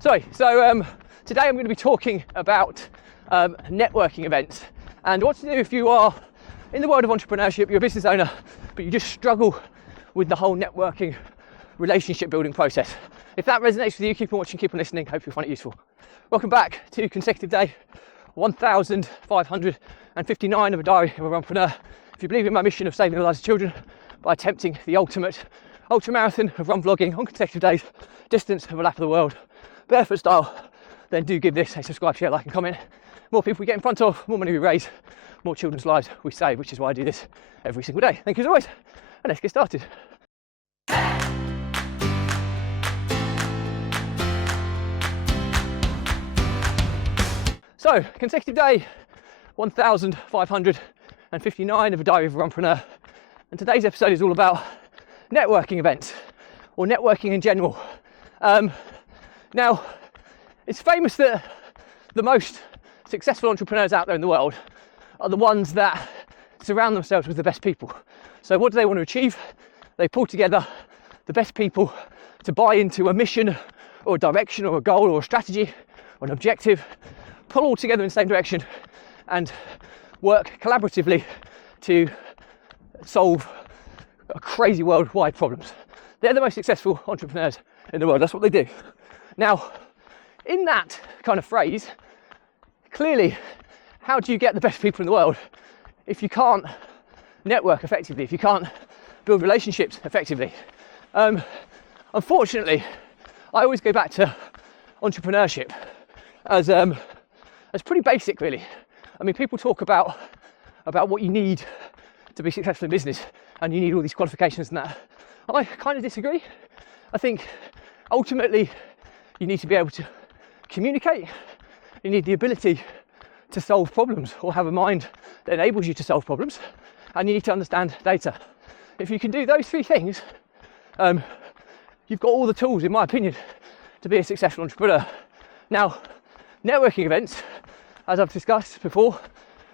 Today I'm going to be talking about networking events and what to do if you are in the world of entrepreneurship, you're a business owner, but you just struggle with the whole networking relationship building process. If that resonates with you, keep on watching, keep on listening, hope you find it useful. Welcome back to consecutive day 1559 of a diary of a runpreneur. If you believe in my mission of saving the lives of children by attempting the ultimate ultra marathon of run vlogging on consecutive days, distance of a lap of the world, barefoot style, then do give this a subscribe, share, like and comment. More people we get in front of, more money we raise, more children's lives we save, which is why I do this every single day. Thank you as always, and let's get started. So, consecutive day 1559 of a diary of a runpreneur, and today's episode is all about networking events, or networking in general. Now, it's famous that the most successful entrepreneurs out there in the world are the ones that surround themselves with the best people. So what do they want to achieve? They pull together the best people to buy into a mission or a direction or a goal or a strategy or an objective, pull all together in the same direction and work collaboratively to solve crazy worldwide problems. They're the most successful entrepreneurs in the world. That's what they do. Now, in that kind of phrase, clearly, how do you get the best people in the world if you can't network effectively, if you can't build relationships effectively? Unfortunately, I always go back to entrepreneurship as pretty basic, really. I mean, people talk about what you need to be successful in business, and you need all these qualifications and that. I kind of disagree. I think ultimately you need to be able to communicate. You need the ability to solve problems or have a mind that enables you to solve problems, and you need to understand data. If you can do those three things, you've got all the tools, in my opinion, to be a successful entrepreneur. Now, networking events, as I've discussed before,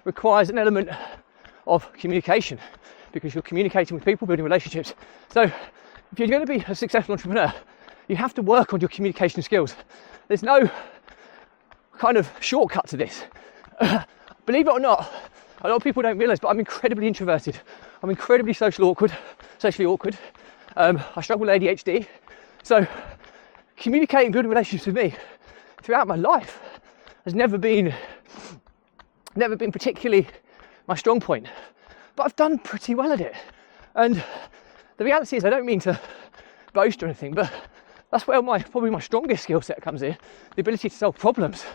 requires an element of communication, because you're communicating with people, building relationships. So if you're going to be a successful entrepreneur, you have to work on your communication skills. There's no kind of shortcut to this. Believe it or not, a lot of people don't realise, but I'm incredibly introverted. I'm incredibly socially awkward. I struggle with ADHD. So communicating, building relationships with me throughout my life has never been particularly my strong point. But I've done pretty well at it. And the reality is, I don't mean to boast or anything, but that's where probably my strongest skill set comes in, the ability to solve problems.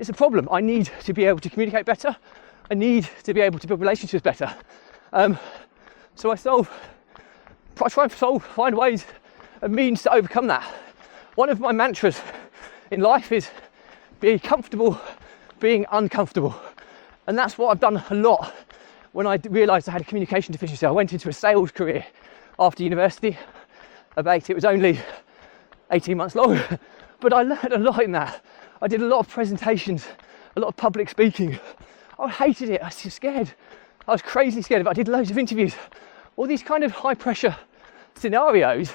It's a problem. I need to be able to communicate better. I need to be able to build relationships better. So I try and find ways and means to overcome that. One of my mantras in life is be comfortable being uncomfortable. And that's what I've done a lot when I realised I had a communication deficiency. I went into a sales career after university. It was only 18 months long, but I learned a lot in that. I did a lot of presentations, a lot of public speaking. I hated it. I was scared. I was crazily scared of it. I did loads of interviews. All these kind of high pressure scenarios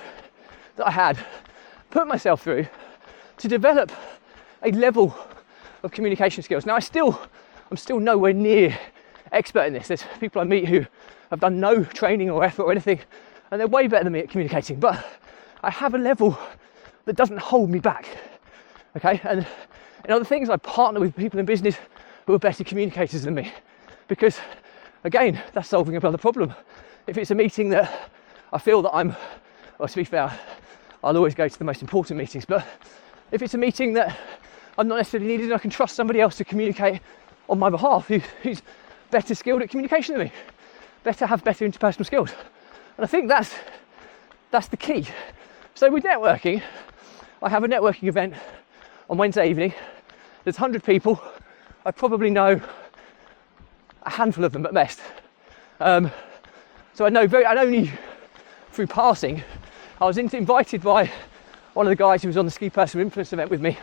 that I had put myself through to develop a level of communication skills. Now I'm still nowhere near expert in this. There's people I meet who have done no training or effort or anything, and they're way better than me at communicating, but I have a level that doesn't hold me back. Okay, and in other things, I partner with people in business who are better communicators than me, because again, that's solving another problem. If it's a meeting that I feel that well, to be fair, I'll always go to the most important meetings, but if it's a meeting that I'm not necessarily needed, I can trust somebody else to communicate on my behalf who's better skilled at communication than me, have better interpersonal skills. And I think that's the key. So with networking, I have a networking event on Wednesday evening. There's 100 people. I probably know a handful of them at best. So I know only through passing. I was invited by one of the guys who was on the Ski Personal Influence event with me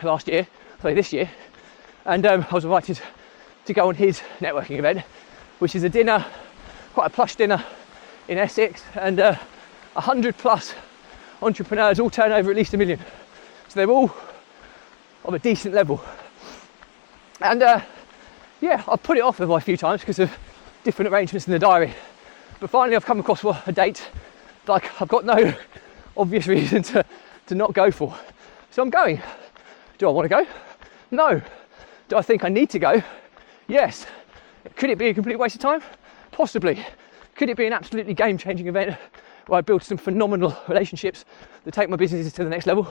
this year, and I was invited to go on his networking event, which is a dinner, quite a plush dinner in Essex, and 100 plus entrepreneurs, all turn over at least $1 million. So they're all of a decent level. And yeah, I've put it off a few times because of different arrangements in the diary. But finally I've come across a date that I've got no obvious reason to not go for. So I'm going. Do I want to go? No. Do I think I need to go? Yes. Could it be a complete waste of time? Possibly. Could it be an absolutely game-changing event where I build some phenomenal relationships that take my businesses to the next level?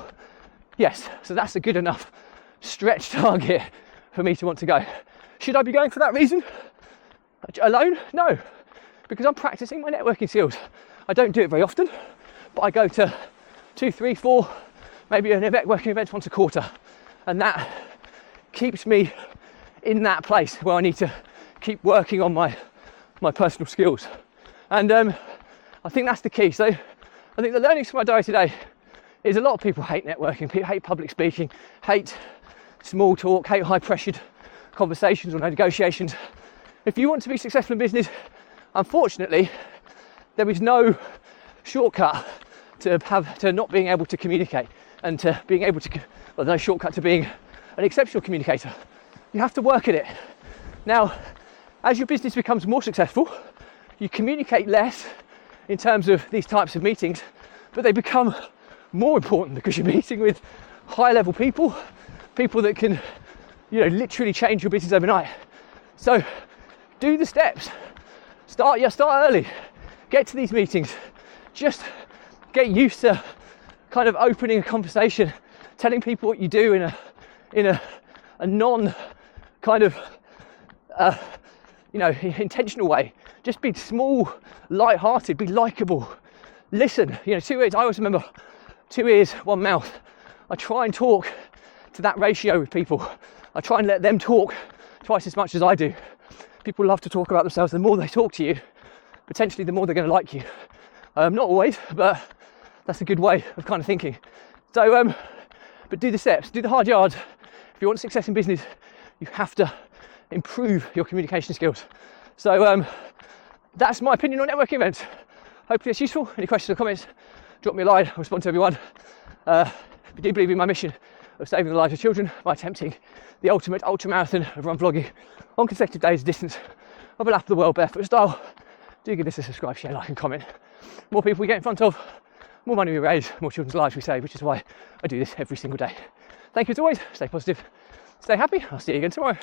Yes. So that's a good enough stretch target for me to want to go. Should I be going for that reason? Alone? No. Because I'm practicing my networking skills. I don't do it very often, but I go to 2, 3, 4, maybe a networking event once a quarter. And that keeps me in that place where I need to keep working on my personal skills. And I think that's the key. So I think the learnings from my diary today is a lot of people hate networking, people hate public speaking, hate small talk, hate high pressured conversations or negotiations. If you want to be successful in business, unfortunately, there is no shortcut to not being able to communicate and to being able to, well, no shortcut to being an exceptional communicator. You have to work at it. Now, as your business becomes more successful, you communicate less in terms of these types of meetings, but they become more important because you're meeting with high level people that can, literally change your business overnight. So do the steps. Start early. Get to these meetings. Just get used to kind of opening a conversation, telling people what you do in a non kind of intentional way. Just be small, light-hearted, be likable. Listen, 2 ears. I always remember 2 ears, 1 mouth. I try and talk to that ratio with people. I try and let them talk twice as much as I do. People love to talk about themselves. The more they talk to you, potentially the more they're going to like you. Not always, but that's a good way of kind of thinking. So, but do the steps, do the hard yards. If you want success in business, you have to improve your communication skills. So that's my opinion on networking events. Hopefully it's useful. Any questions or comments, drop me a line. I'll respond to everyone. If you do believe in my mission of saving the lives of children by attempting the ultimate ultra marathon of run vlogging on consecutive days, distance of a lap of the world barefoot style, do give this a subscribe, share, like and comment. More people we get in front of, more money we raise, more children's lives we save, which is why I do this every single day. Thank you as always. Stay positive, stay happy. I'll see you again tomorrow.